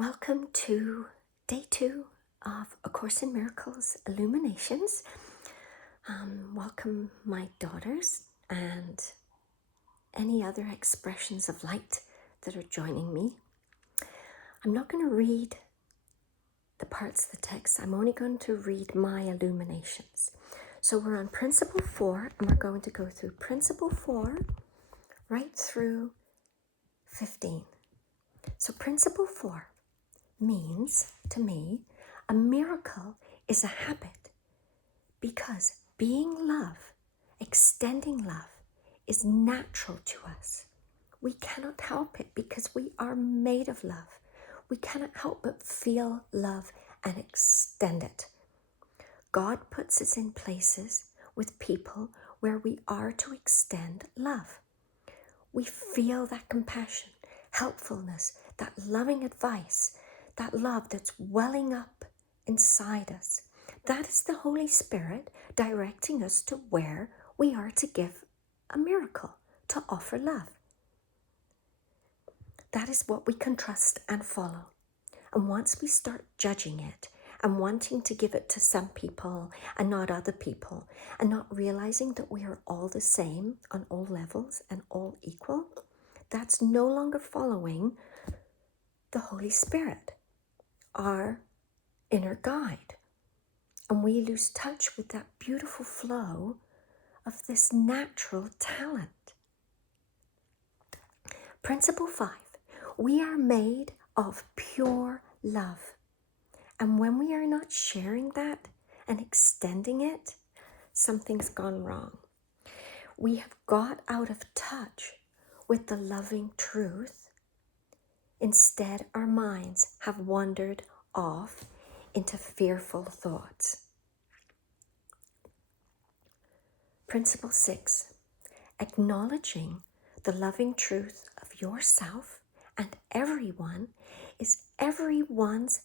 Welcome to day 2 of A Course in Miracles Illuminations. Welcome my daughters and any other expressions of light that are joining me. I'm not going to read the parts of the text. I'm only going to read my illuminations. So we're on Principle 4 and we're going to go through Principle 4 right through 15. So Principle 4 means, to me, a miracle is a habit because being love, extending love, is natural to us. We cannot help it because we are made of love. We cannot help but feel love and extend it. God puts us in places with people where we are to extend love. We feel that compassion, helpfulness, that loving advice, that love that's welling up inside us. That is the Holy Spirit directing us to where we are to give a miracle, to offer love. That is what we can trust and follow. And once we start judging it and wanting to give it to some people and not other people, and not realizing that we are all the same on all levels and all equal, that's no longer following the Holy Spirit, our inner guide. And we lose touch with that beautiful flow of this natural talent. Principle 5, we are made of pure love. And when we are not sharing that and extending it, something's gone wrong. We have got out of touch with the loving truth. Instead, our minds have wandered off into fearful thoughts. Principle 6, acknowledging the loving truth of yourself and everyone is everyone's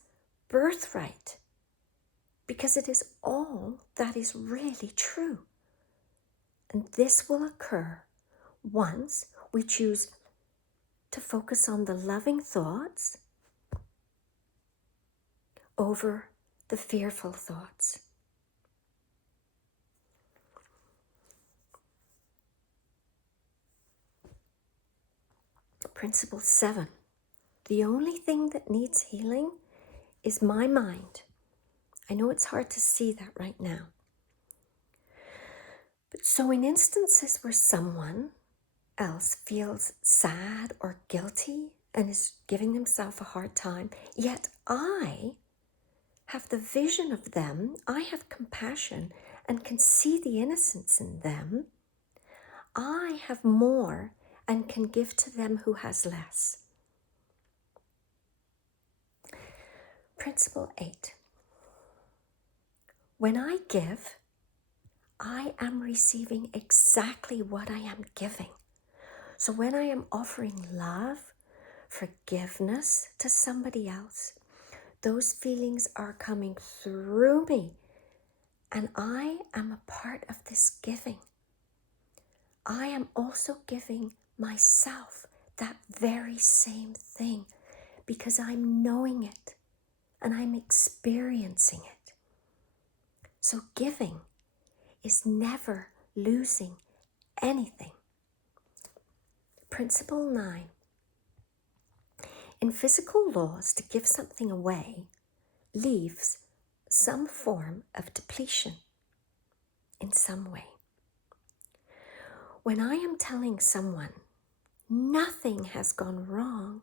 birthright, because it is all that is really true. And this will occur once we choose to focus on the loving thoughts over the fearful thoughts. Principle 7, the only thing that needs healing is my mind. I know it's hard to see that right now. But so in instances where someone else feels sad or guilty and is giving themselves a hard time, yet I have the vision of them, I have compassion and can see the innocence in them, I have more and can give to them who has less. Principle 8. When I give, I am receiving exactly what I am giving. So when I am offering love, forgiveness to somebody else, those feelings are coming through me, and I am a part of this giving. I am also giving myself that very same thing because I'm knowing it and I'm experiencing it. So giving is never losing anything. Principle 9. In physical laws, to give something away leaves some form of depletion in some way. When I am telling someone, nothing has gone wrong,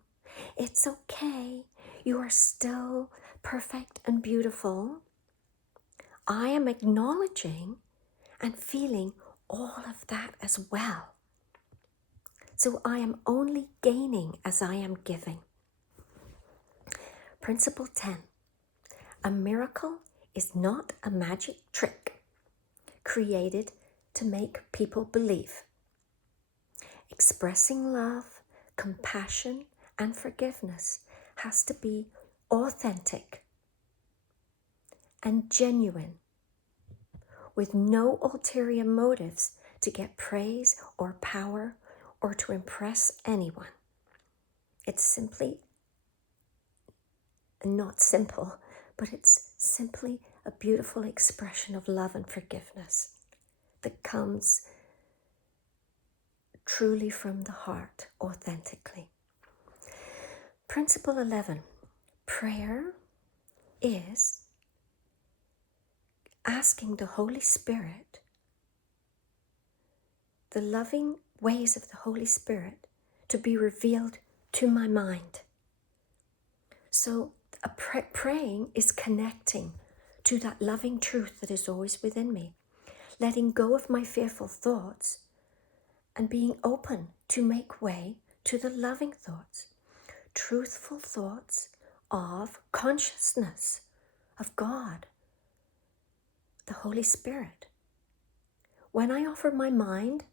it's okay, you are still perfect and beautiful, I am acknowledging and feeling all of that as well. So I am only gaining as I am giving. Principle 10. A miracle is not a magic trick created to make people believe. Expressing love, compassion, and forgiveness has to be authentic and genuine, with no ulterior motives to get praise or power or to impress anyone. It's simply and not simple, but it's simply a beautiful expression of love and forgiveness that comes truly from the heart, authentically. Principle 11, prayer is asking the Holy Spirit, the loving ways of the Holy Spirit, to be revealed to my mind. So praying is connecting to that loving truth that is always within me, letting go of my fearful thoughts and being open to make way to the loving thoughts, truthful thoughts of consciousness, of God, the Holy Spirit. When I offer my mind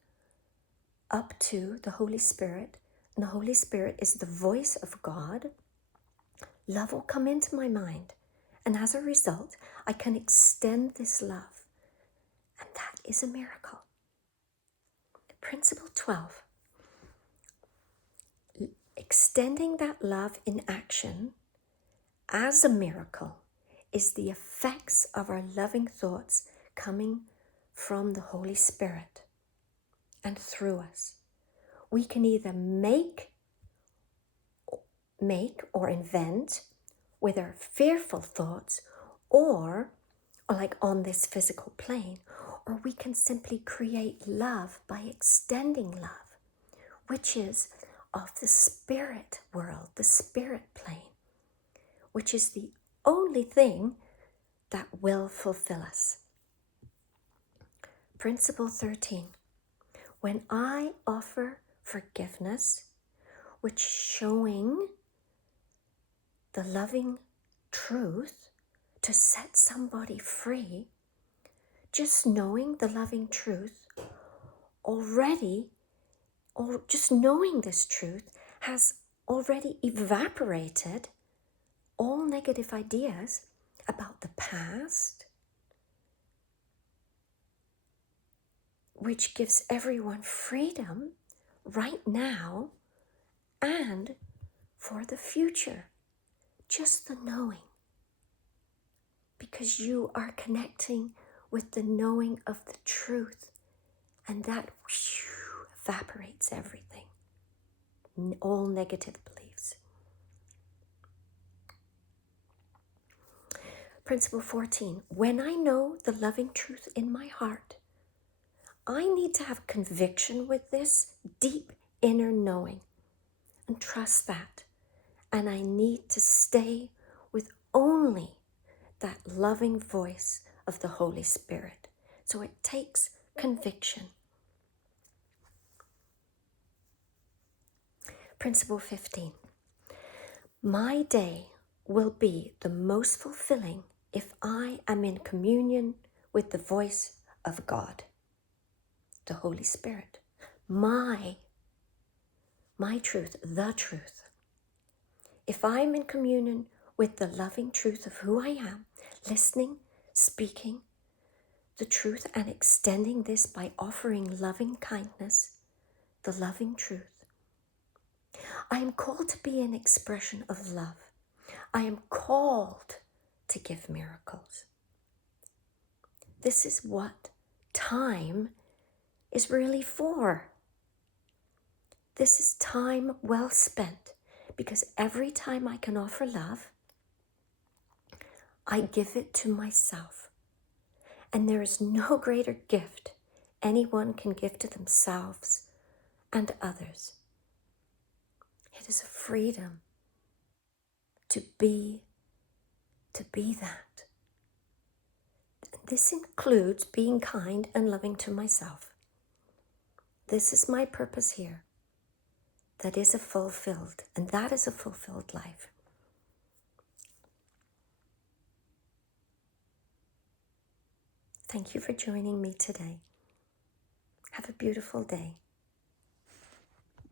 up to the Holy Spirit, and the Holy Spirit is the voice of God, love will come into my mind. And as a result, I can extend this love. And that is a miracle. Principle 12. Extending that love in action as a miracle is the effects of our loving thoughts coming from the Holy Spirit and through us. We can either make or invent with our fearful thoughts, or like on this physical plane, or we can simply create love by extending love, which is of the spirit world, the spirit plane, which is the only thing that will fulfill us. Principle 13. When I offer forgiveness, which is showing the loving truth to set somebody free, just knowing the loving truth already, or just knowing this truth has already evaporated all negative ideas about the past, which gives everyone freedom right now and for the future. Just the knowing, because you are connecting with the knowing of the truth, and that evaporates everything, all negative beliefs. Principle 14, when I know the loving truth in my heart, I need to have conviction with this deep inner knowing and trust that. And I need to stay with only that loving voice of the Holy Spirit. So it takes conviction. Principle 15. My day will be the most fulfilling if I am in communion with the voice of God, the Holy Spirit. My truth, the truth. If I'm in communion with the loving truth of who I am, listening, speaking the truth and extending this by offering loving kindness, the loving truth, I am called to be an expression of love. I am called to give miracles. This is what time is really for. This is time well spent, because every time I can offer love, I give it to myself. And there is no greater gift anyone can give to themselves and others. It is a freedom to be that. This includes being kind and loving to myself. This is my purpose here. That is a fulfilled life. Thank you for joining me today. Have a beautiful day.